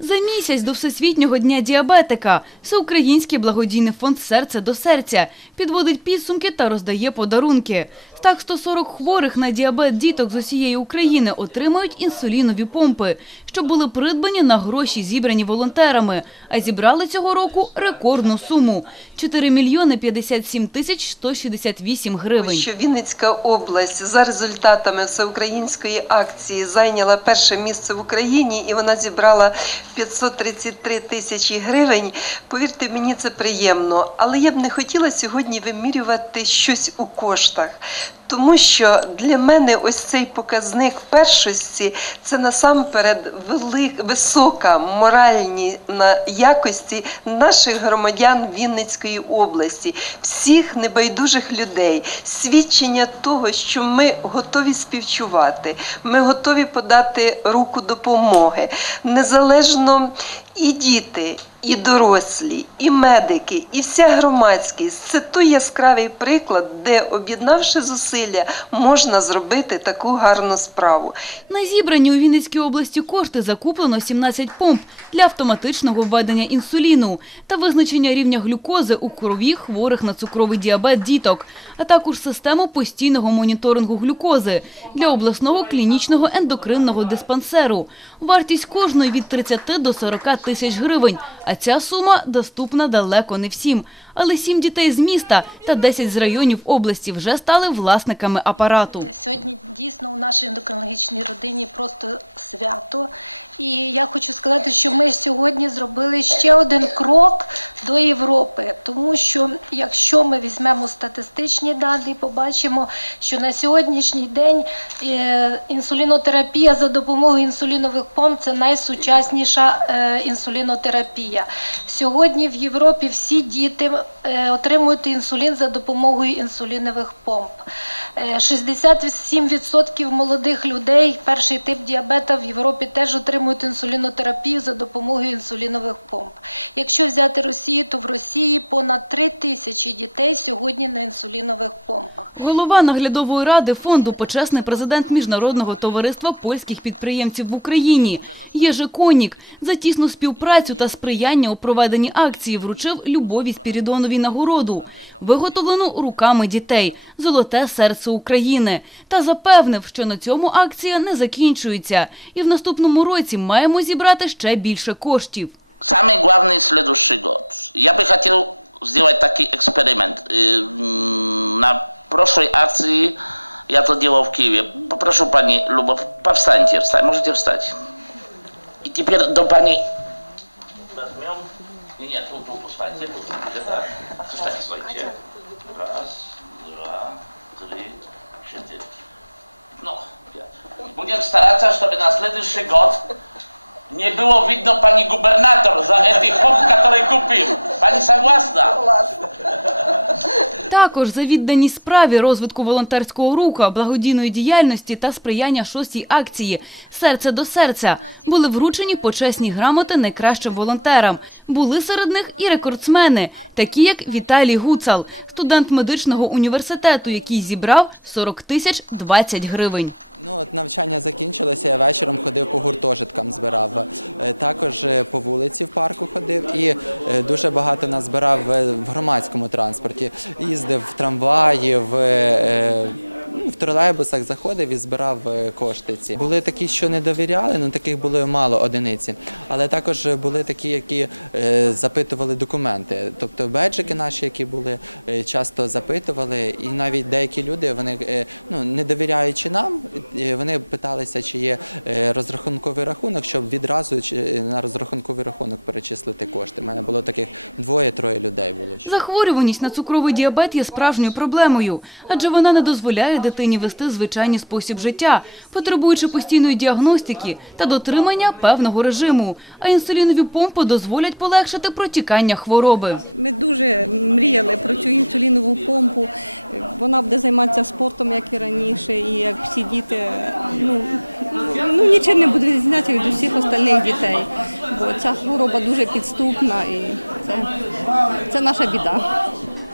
За місяць до Всесвітнього дня діабетика Всеукраїнський благодійний фонд «Серце до серця» підводить підсумки та роздає подарунки. Так, 140 хворих на діабет діток з усієї України отримають інсулінові помпи, що були придбані на гроші, зібрані волонтерами, а зібрали цього року рекордну суму – 4 мільйони 57 тисяч 168 гривень. Що Вінницька область за результатами всеукраїнської акції зайняла перше місце в Україні і вона зібрала 533 тисячі гривень. Повірте, мені це приємно, але я б не хотіла сьогодні вимірювати щось у коштах. Тому що для мене ось цей показник першості це насамперед велик, висока моральні якості наших громадян Вінницької області, всіх небайдужих людей, свідчення того, що ми готові співчувати, ми готові подати руку допомоги, незалежно і діти. І дорослі, і медики, і вся громадськість це той яскравий приклад, де, об'єднавши зусилля, можна зробити таку гарну справу. На зібрані у Вінницькій області кошти закуплено 17 помп для автоматичного введення інсуліну та визначення рівня глюкози у крові хворих на цукровий діабет діток, а також систему постійного моніторингу глюкози для обласного клінічного ендокринного диспансеру. Вартість кожної від 30 до 40 тисяч гривень, а ця сума доступна далеко не всім. Але сім дітей з міста та 10 з районів області вже стали власниками апарату. Сьогодні дійсно у нашій ендокринологічній родині просто свято. І я хочу сказати, що ми сьогодні зробили ще один крок до Європи, тому що якщо ми візьмемо статистичні дані, побачимо, що на сьогоднішній день е, інсулінотерапія за допомогою інсулінових помп це найсучасніша е, інсулінотерапія. Сьогодні в Європі всі діти е, отримують інсулін за допомогою інсулінових помп. Е, 67% молодих людей, перший тип діабета в Європі теж отримують інсулінотерапію за допомогою інсулінових помп. Якщо взяти Росію, то в Росії понад 3 тисячі дітей сьогодні на інсулінових помпах. Голова наглядової ради фонду почесний президент Міжнародного товариства польських підприємців в Україні Єжи Конік за тісну співпрацю та сприяння у проведенні акції вручив Любові Спірідоновій нагороду, виготовлену руками дітей «Золоте серце України» та запевнив, що на цьому акція не закінчується і в наступному році маємо зібрати ще більше коштів. Самый главный следующий год. Я бы хотел сделать такой эксперимент. Э, м, На прошлой акции я то делал в Киеве. Попрошу пани Любовь, повстаньте, встань, можете встать. И теперь до пани возьмем. Не, нет, тут, тут, встаньте, тут, где-то. Встаньте, стойте. Раз, два, три, No, bo nie staracasz, to by następny szygod nie było widno pani gubernator za этих помп, которые купил. Pani согласна? Також за відданість справі розвитку волонтерського руху, благодійної діяльності та сприяння шостій акції «Серце до серця» були вручені почесні грамоти найкращим волонтерам. Були серед них і рекордсмени, такі як Віталій Гуцал, студент медичного університету, який зібрав 40 тисяч 20 гривень. Ну, от навчання закінчилося, я вечором ходив по гуртожиткам, збирав. Е, Також е, по вулиці в парку ходив і е, дуже багато нас збирав е, в громадському транспорті. Їздив в трамваї, в, в тролейбусах заходив і збирав е, кошти ці. Були такі, що не довіряли, ну таких було мало одиниці. Але також були такі, які е, запитували документи. Тобто беджики наші, які були, е, часто запитували, і навіть деякі люди, вони ну, не довіряючи нам, вони питалися, чи є розрахунковий рахунок, щоб відразу на розрахунковий рахунок перечислити кошти. У мене було таких двоє-троє людей було. Захворюваність на цукровий діабет є справжньою проблемою, адже вона не дозволяє дитині вести звичайний спосіб життя, потребуючи постійної діагностики та дотримання певного режиму. А інсулінові помпи дозволять полегшити протікання хвороби. Ми дуже мріяли про цю інсулінову помпу. Вона буде займатися спортом, як і раніше, і як всі діти. Ну, ну нічим не буде відрізнятися від усіх остальних дітей. Бо ця хвороба дуже підступна і це, це наша біда.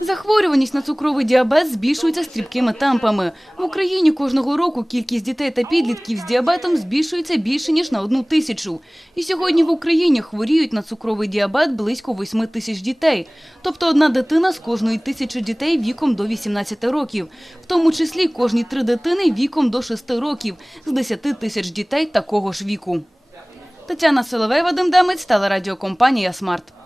Захворюваність на цукровий діабет збільшується стрімкими темпами. В Україні кожного року кількість дітей та підлітків з діабетом збільшується більше, ніж на одну тисячу. І сьогодні в Україні хворіють на цукровий діабет близько 8 тисяч дітей. Тобто одна дитина з кожної тисячі дітей віком до 18 років. В тому числі кожні три дитини віком до 6 років з 10 тисяч дітей такого ж віку. Тетяна Соловей, Вадим Демець, телерадіокомпанія «Смарт».